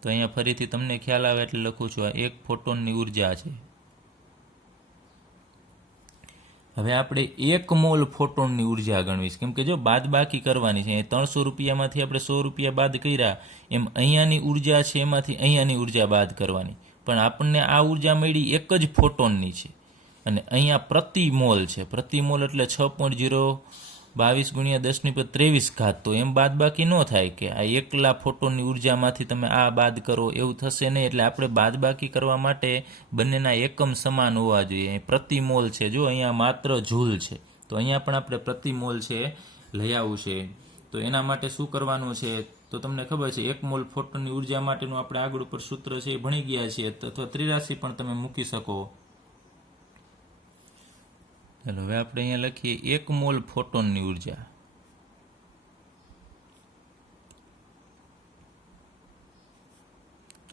તો અહીંયા ફરીથી તમને ખ્યાલ આવે એટલે લખું છું, આ એક ફોટોનની ઉર્જા છે. હવે આપણે 1 મોલ ફોટોનની ઉર્જા ગણવીશ, કેમ કે જો બાદ બાકી કરવાની છે. 300 રૂપિયામાંથી આપણે 100 રૂપિયા બાદ કર્યા, એમ અહીંયાની ઉર્જા છે એમાંથી અહીંયાની ઉર્જા બાદ કરવાની. પણ આપણને આ ઉર્જા મળી એક જ ફોટોનની છે, અને અહીંયા પ્રતિ મોલ છે. પ્રતિ મોલ એટલે 6.022 ગુણ્યા 10⁻23. તો એમ બાદ બાકી ન થાય કે આ એકલા ફોટોનની ઉર્જામાંથી તમે આ બાદ કરો, એવું થશે નહીં. એટલે આપણે બાદ બાકી કરવા માટે બંનેના એકમ સમાન હોવા જોઈએ. પ્રતિ મોલ છે, જો અહીંયા માત્ર જૂલ છે, તો અહીંયા પણ આપણે પ્રતિ મોલ છે લઈ આવવું છે. તો એના માટે શું કરવાનું છે, તો તમને ખબર છે 1 મોલ ફોટોનની ઉર્જા માટેનું આપણે આગળ ઉપર સૂત્ર છે એ ભણી ગયા છીએ, અથવા 83 પણ તમે મૂકી શકો. ચાલો હવે આપણે અહીંયા લખીએ 1 મોલ ફોટોનની ઉર્જા.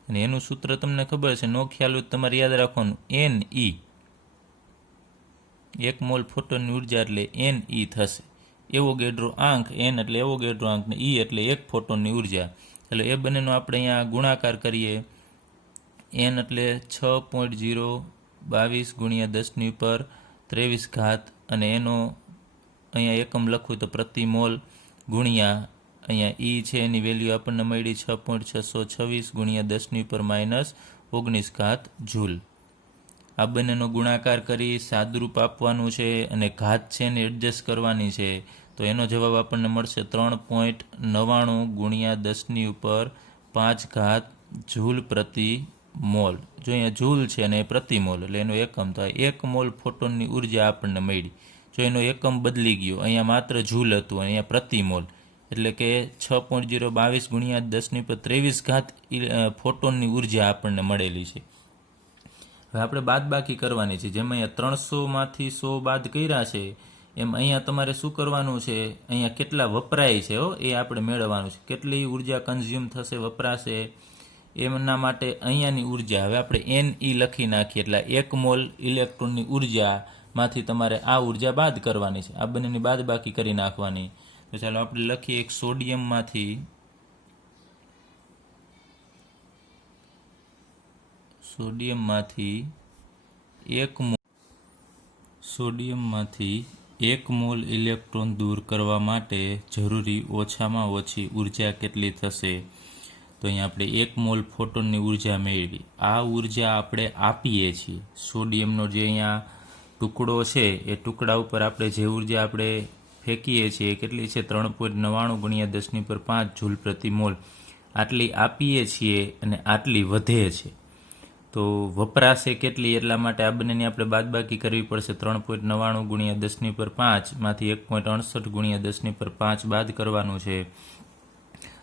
અને એનું સૂત્ર તમને ખબર છે, નો ખ્યાલ હોય તમારે યાદ રાખવાનું, Ne. 1 મોલ ફોટોનની ઉર્જા એટલે Ne થશે. એવોગેડ્રો આંક, N એટલે એવોગેડ્રો આંક ને E એટલે 1 ફોટોનની ઉર્જા. એટલે એ બંનેનો આપણે અહીંયા ગુણાકાર કરીએ. N એટલે 6.022 ગુણ્યા 10⁻23, અને એનો અહીંયા એકમ લખવું તો પ્રતિ મોલ, ગુણ્યા અહીંયા E છે એની વેલ્યુ આપણને મળી 6.626 ગુણ્યા 10⁻⁻19 જૂલ. આ બંનેનો ગુણાકાર કરી સાદુરૂપ આપવાનું છે, અને ઘાત છે એને એડજસ્ટ કરવાની છે. તો એનો જવાબ આપણને મળશે 3.99 ગુણ્યા 10⁻5 જૂલ પ્રતિ મોલ. જો અહીંયા જૂલ છે અને પ્રતિ મોલ એટલે એનો એકમ, તો 1 મોલ ફોટોનની ઉર્જા આપણને મળી. જો એનો એકમ બદલી ગયો, અહીંયા માત્ર જૂલ હતું, અહીંયા પ્રતિ મોલ, એટલે કે 6.022 ગુણ્યા 10⁻23 ફોટોનની ઉર્જા આપણને મળેલી છે. હવે આપણે બાદ બાકી કરવાની છે. જેમ અહીંયા 300માંથી 100 બાદ કર્યા છે, એમ અહીંયા તમારે શું કરવાનું છે, અહીંયા કેટલા વપરાય છે એ આપણે મેળવવાનું છે. કેટલી ઉર્જા કન્ઝ્યુમ થશે, વપરાશે, એમના માટે અહીંયાની ઉર્જા હવે આપણે Ne લખી નાખીએ. એટલે 1 મોલ ઇલેક્ટ્રોનની ઉર્જામાંથી તમારે આ ઉર્જા બાદ કરવાની છે. આ બંનેની બાદ બાકી કરી નાખવાની. તો ચાલો આપણે લખીએ, એક સોડિયમમાંથી 1 મોલ ઇલેક્ટ્રોન દૂર કરવા માટે જરૂરી ઓછામાં ઓછી ઉર્જા કેટલી થશે? તો અહીંયા આપણે 1 મોલ ફોટોનની ઉર્જા મેળવી. આ ઉર્જા આપણે આપીએ છીએ. સોડિયમનો જે અહીંયા ટુકડો છે, એ ટુકડા ઉપર આપણે જે ઉર્જા આપણે ફેંકીએ છીએ કેટલી છે, 3.99 ગુણ્યા 10⁻5 જૂલ પ્રતિ મોલ. આટલી આપીએ છીએ અને આટલી વધે છે. તો વપરાશે કેટલી, એટલા માટે આ બંનેની આપણે બાદબાકી કરવી પડશે. 3.99 ગુણ્યા 10⁻5 માંથી 1.68 ગુણ્યા 10⁻5 બાદ કરવાનું છે.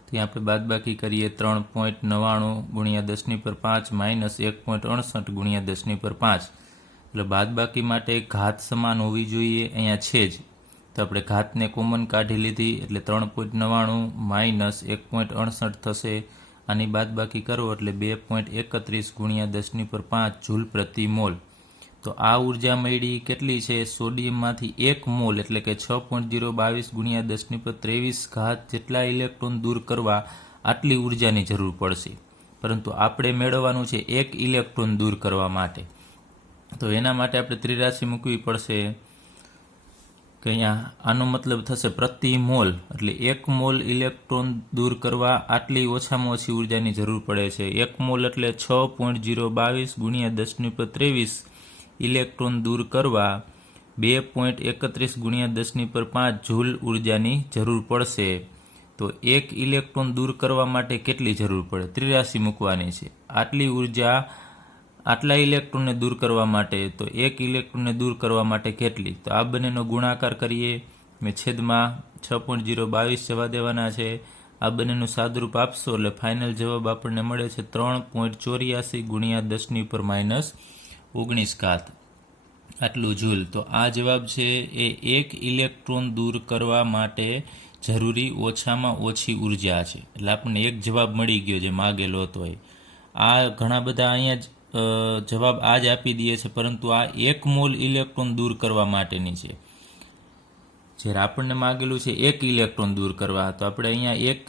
તો આપણે બાદબાકી કરીએ. 3.99 ગુણ્યા 10⁻5 માઇનસ 1.68 ગુણ્યા 10⁻5. એટલે બાદબાકી માટે ઘાત સમાન હોવી જોઈએ, અહીંયા છે જ, તો આપણે ઘાતને કોમન કાઢી લીધી, એટલે 3.99 માઇનસ 1.68 થશે. આની બાદબાકી કરો એટલે 2.31 ગુણ્યા 10⁻5 જૂલ પ્રતિ મોલ. તો આ ઉર્જા મળી કેટલી છે, સોડિયમમાંથી 1 મોલ એટલે કે 6.022 ગુણ્યા 10⁻23 જેટલા ઇલેક્ટ્રોન દૂર કરવા આટલી ઉર્જાની જરૂર પડશે. પરંતુ આપણે મેળવવાનું છે 1 ઇલેક્ટ્રોન દૂર કરવા માટે. તો એના માટે આપણે ત્રિરાશિ મૂકવી પડશે કે અહીંયા આનો મતલબ થશે પ્રતિ મોલ, એટલે 1 મોલ ઇલેક્ટ્રોન દૂર કરવા આટલી ઓછામાં ઓછી ઉર્જાની જરૂર પડે છે. 1 મોલ એટલે 6.022 ગુણ્યા 10⁻23 ઇલેક્ટ્રોન દૂર કરવા 2.31 ગુણ્યા 10⁻5 જૂલ ઉર્જાની જરૂર પડશે. તો 1 ઇલેક્ટ્રોન દૂર કરવા માટે કેટલી જરૂર પડે, ત્રિરાશિ મૂકવાની છે. આટલી ઉર્જા આટલા ઇલેક્ટ્રોનને દૂર કરવા માટે, તો 1 ઇલેક્ટ્રોનને દૂર કરવા માટે કેટલી, તો આ બંનેનો ગુણાકાર કરીએ. મેં છેદમાં 6.022 જવા દેવાના છે. આ બંનેનું સાદુરૂપ આપશો એટલે ફાઇનલ જવાબ આપણને મળે છે 3.84 ગુણ્યા 10⁻−19. 19 ઘાત આટલું જૂલ. તો આ જવાબ છે એ 1 ઇલેક્ટ્રોન દૂર કરવા માટે જરૂરી ઓછામાં ઓછી ઉર્જા છે. એટલે આપણને એક જવાબ મળી ગયો જે માગેલો હતો એ. આ ઘણા બધા અહીંયા જ જવાબ આ જ આપી દે છે, પરંતુ આ 1 મોલ ઇલેક્ટ્રોન દૂર કરવા માટેની છે. જ્યારે આપણને માગેલું છે 1 ઇલેક્ટ્રોન દૂર કરવા, તો આપણે અહીંયા 1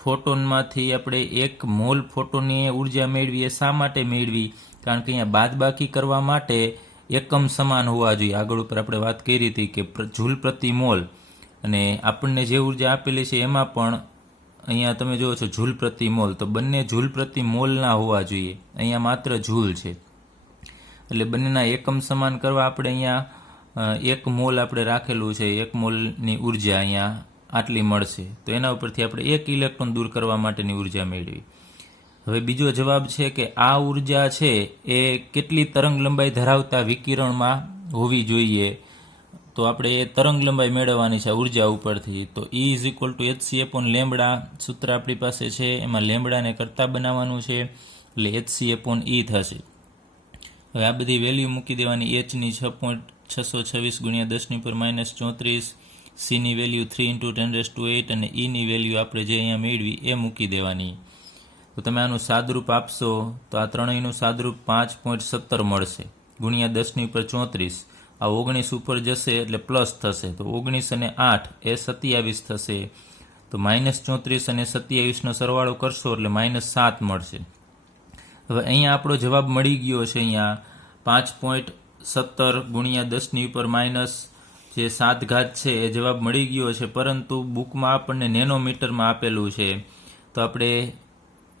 ફોટોનમાંથી આપણે 1 મોલ ફોટોનની ઉર્જા મેળવીએ. શા માટે મેળવી? કારણ કે અહીંયા બાદબાકી કરવા માટે એકમ સમાન હોવા જોઈએ. આગળ ઉપર આપણે વાત કરી હતી કે જૂલ પ્રતિ મોલ, અને આપણને જે ઉર્જા આપેલી છે એમાં પણ અહીંયા તમે જુઓ છો જૂલ પ્રતિ મોલ, તો બંને જૂલ પ્રતિ મોલના હોવા જોઈએ. અહીંયા માત્ર જૂલ છે, એટલે બંનેના એકમ સમાન કરવા આપણે અહીંયા 1 મોલ આપણે રાખેલું છે. 1 મોલની ઉર્જા અહીંયા આટલી મળશે, તો એના ઉપરથી આપણે 1 ઇલેક્ટ્રોન દૂર કરવા માટેની ઉર્જા મેળવી. હવે બીજો જવાબ છે કે આ ઉર્જા છે એ કેટલી તરંગ લંબાઈ ધરાવતા વિકિરણમાં હોવી જોઈએ. તો આપણે એ તરંગ લંબાઈ મેળવવાની છે ઉર્જા ઉપરથી. તો E = hc/λ સૂત્ર આપણી પાસે છે, એમાં લેમ્બડાને કરતા બનાવવાનું છે, એટલે hc/E થશે. હવે આ બધી વેલ્યુ મૂકી દેવાની. Hની 6.626 × 10⁻⁻34, Cની વેલ્યુ 3 × 10⁸ અને Eની વેલ્યુ આપણે જે અહીંયા મેળવી એ મૂકી દેવાની. તો તમે આનું સાદરૂપ આપશો તો આ ત્રણેયનું સાદરૂપ 5.17 મળશે ગુણ્યા 10⁻34. આ 19 ઉપર જશે એટલે પ્લસ થશે, તો 19 અને 8 એ 27 થશે. તો -34 અને 27નો સરવાળો કરશો એટલે -7 મળશે. હવે અહીંયા આપણો જવાબ મળી ગયો છે. અહીંયા 5.17 ગુણ્યા 10⁻⁻ જે 7 ઘાત છે એ જવાબ મળી ગયો છે, પરંતુ બુકમાં આપણને નેનોમીટરમાં આપેલું છે, તો આપણે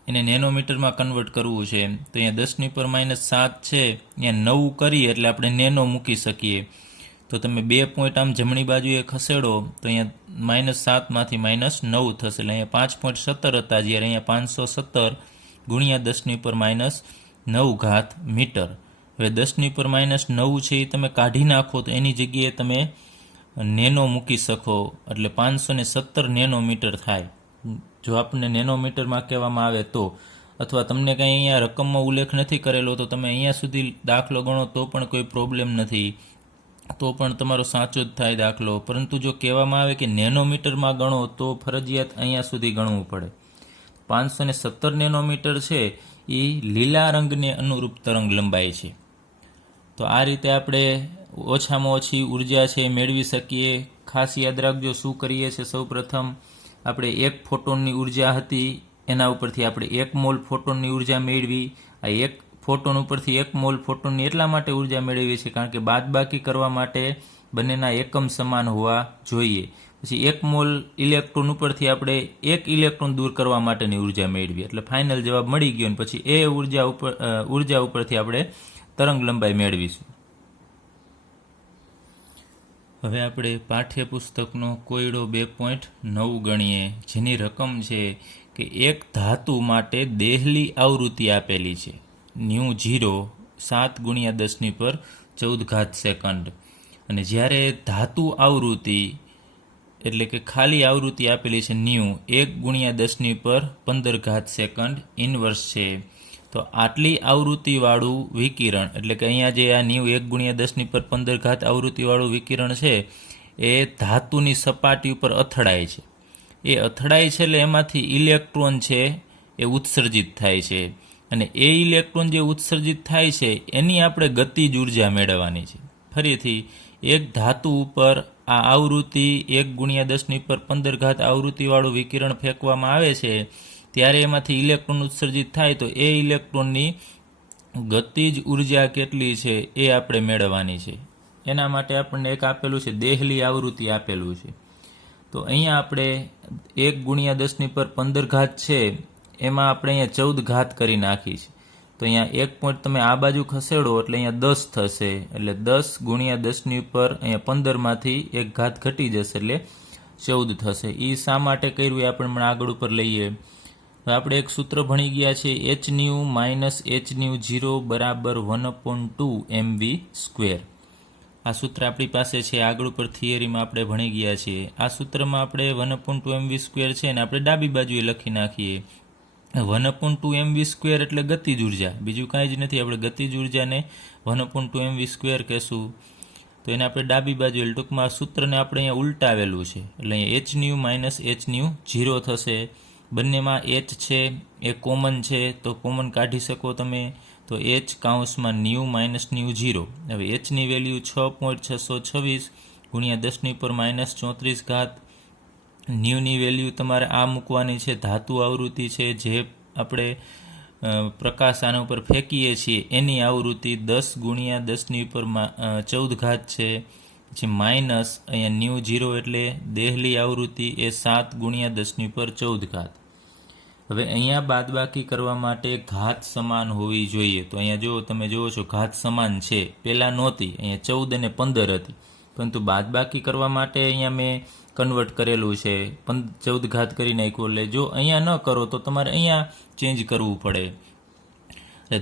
એને નેનોમીટરમાં કન્વર્ટ કરવું છે. તો અહીંયા 10⁻⁷ છે, અહીંયા 9 કરીએ એટલે આપણે નેનો મૂકી શકીએ. તો તમે 2 પોઈન્ટ આમ જમણી બાજુએ ખસેડો તો અહીંયા -7માંથી -9 થશે, એટલે અહીંયા 5.17 હતા, જ્યારે અહીંયા 517 ગુણ્યા 10⁻⁹ ઘાત મીટર. હવે 10⁻⁹ છે એ તમે કાઢી નાખો તો એની જગ્યાએ તમે નેનો મૂકી શકો, એટલે 517 નેનોમીટર થાય. જો આપણને નેનોમીટરમાં કહેવામાં આવે તો, અથવા તમને કંઈ અહીંયા રકમમાં ઉલ્લેખ નથી કરેલો તો તમે અહીંયા સુધી દાખલો ગણો તો પણ કોઈ પ્રોબ્લેમ નથી, તો પણ તમારો સાચો જ થાય દાખલો. પરંતુ જો કહેવામાં આવે કે નેનોમીટરમાં ગણો તો ફરજિયાત અહીંયા સુધી ગણવું પડે. 517 નેનોમીટર છે એ લીલા રંગને અનુરૂપ તરંગ લંબાઈ છે. તો આ રીતે આપણે ઓછામાં ઓછી ઉર્જા છે મેળવી શકીએ. ખાસ યાદ રાખજો શું કરીએ છીએ. સૌ પ્રથમ આપણે 1 ફોટોનની ઉર્જા હતી એના ઉપરથી આપણે 1 મોલ ફોટોનની ઉર્જા મેળવી. આ 1 ફોટોન ઉપરથી 1 મોલ ફોટોનની એટલા માટે ઉર્જા મેળવી છે કારણ કે બાદબાકી કરવા માટે બંનેના એકમ સમાન હોવા જોઈએ. પછી 1 મોલ ઇલેક્ટ્રોન ઉપરથી આપણે 1 ઇલેક્ટ્રોન દૂર કરવા માટેની ઉર્જા મેળવી, એટલે ફાઇનલ જવાબ મળી ગયો. અને પછી એ ઉર્જા ઉપરથી આપણે તરંગ લંબાઈ મેળવીશું. હવે આપણે પાઠ્યપુસ્તકનો કોયડો 2.9 ગણીએ, જેની રકમ છે કે એક ધાતુ માટે દેહલી આવૃત્તિ આપેલી છે ν0 7 × 10⁻14 સેકન્ડ. અને જ્યારે ધાતુ આવૃત્તિ એટલે કે ખાલી આવૃત્તિ આપેલી છે ν 1 × 10⁻15 સેકન્ડ ઇન્વર્સ છે. તો આટલી આવૃત્તિવાળું વિકિરણ, એટલે કે અહીંયા જે આ ν 1 × 10⁻15 આવૃત્તિવાળું વિકિરણ છે એ ધાતુની સપાટી ઉપર અથડાય છે. એ અથડાય છે એટલે એમાંથી ઇલેક્ટ્રોન છે એ ઉત્સર્જિત થાય છે, અને એ ઇલેક્ટ્રોન જે ઉત્સર્જિત થાય છે એની આપણે ગતિજ ઉર્જા મેળવવાની છે. ફરીથી એક ધાતુ ઉપર આ આવૃત્તિ 1 × 10⁻15 આવૃત્તિવાળું વિકિરણ ફેંકવામાં આવે છે, ત્યારે એમાંથી ઇલેક્ટ્રોન ઉત્સર્જિત થાય, તો એ ઇલેક્ટ્રોનની ગતિજ ઉર્જા કેટલી છે એ આપણે મેળવવાની છે. એના માટે આપણને એક આપેલું છે દેહલી આવૃત્તિ આપેલું છે. તો અહીંયા આપણે 1 × 10⁻15 છે એમાં આપણે અહીંયા 14 ઘાત કરી નાખી છે. તો અહીંયા 1 પોઈન્ટ તમે આ બાજુ ખસેડો એટલે અહીંયા 10 થશે, એટલે 10 × 10⁻15માંથી 1 ઘાત ઘટી જશે એટલે 14 થશે. એ શા માટે કર્યું એ આપણે આગળ ઉપર લઈએ. હવે આપણે એક સૂત્ર ભણી ગયા છે hν - hν0 = 1/2 mv². આ સૂત્ર આપણી પાસે છે, આગળ ઉપર થિયરીમાં આપણે ભણી ગયા છીએ. આ સૂત્રમાં આપણે 1/2 mv² છે ને આપણે ડાબી બાજુએ લખી નાખીએ. 1/2mv² એટલે ગતિજ ઉર્જા, બીજું કાંઈ જ નથી. આપણે ગતિજ ઉર્જાને 1/2mv² કહેશું. તો એને આપણે ડાબી બાજુ એટલે ટૂંકમાં સૂત્રને આપણે અહીંયા ઉલટાવેલું છે, એટલે અહીંયા hν - hν 0 થશે. બંનેમાં h છે એ કોમન છે, તો કોમન કાઢી શકો તમે. તો h કૌંસમાં ν - ν 0. હવે hની વેલ્યુ 6.626 ગુણ્યા 10⁻³ ઘાત. ન્યુની વેલ્યુ તમારે આ મૂકવાની છે, ધાતુ આવૃત્તિ છે જે આપણે પ્રકાશ આના ઉપર ફેંકીએ છીએ એની આવૃત્તિ 10 ગુણ્યા 10⁻14 ઘાત છે. પછી માઇનસ અહીંયા ν 0 એટલે દેહલી આવૃત્તિ એ 7 ગુણ્યા 10⁻14 ઘાત. હવે અહીંયા બાદબાકી કરવા માટે ઘાત સમાન હોવી જોઈએ. તો અહીંયા જો તમે જુઓ છો ઘાત સમાન છે, પહેલાં નહોતી, અહીંયા 14 અને 15 હતી, પરંતુ બાદબાકી કરવા માટે અહીંયા મેં કન્વર્ટ કરેલું છે, 14 ઘાત કરી નાખ્યું. એટલે જો અહીંયા ન કરો તો તમારે અહીંયા ચેન્જ કરવું પડે. એટલે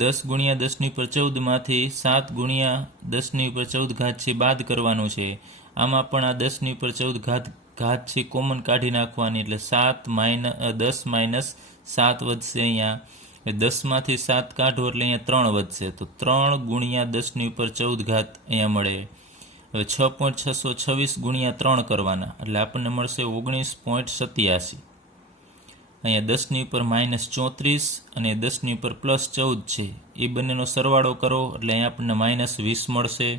10 ગુણ્યા 10⁻14 માંથી 7 ગુણ્યા 10⁻14 ઘાત છે બાદ કરવાનું છે. આમાં પણ આ 10⁻14 ઘાત છે કોમન કાઢી નાખવાની, એટલે 10 - 7 વધશે અહીંયા. 10માંથી 7 કાઢો એટલે અહીંયા 3 વધશે, તો 3 ગુણ્યા 10⁻14 ઘાત અહીંયા મળે. હવે 6.626 ગુણ્યા 3 કરવાના, એટલે આપણને મળશે 19.87. અહીંયા 10⁻−34 અને 10⁻+14 છે, એ બંનેનો સરવાળો કરો એટલે અહીંયા આપણને -20 મળશે.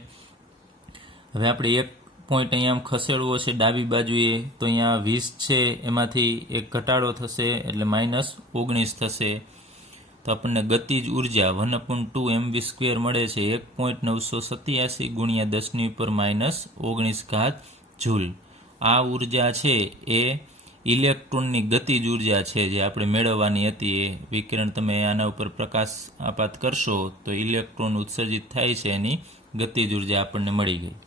હવે આપણે એક પોઈન્ટ અહીંયા ખસેડવો છે ડાબી બાજુએ, તો અહીંયા 20 છે એમાંથી એક ઘટાડો થશે એટલે -19 થશે. તો આપણને ગતિજ ઉર્જા 1/2mv² મળે છે 1.987 ગુણ્યા 10⁻−19 ઘાત જૂલ. આ ઉર્જા છે એ ઇલેક્ટ્રોનની ગતિજ ઉર્જા છે જે આપણે મેળવવાની હતી. એ વિકિરણ તમે આના ઉપર પ્રકાશ આપાત કરશો તો ઇલેક્ટ્રોન ઉત્સર્જિત થાય છે, એની ગતિજ ઉર્જા આપણને મળી ગઈ.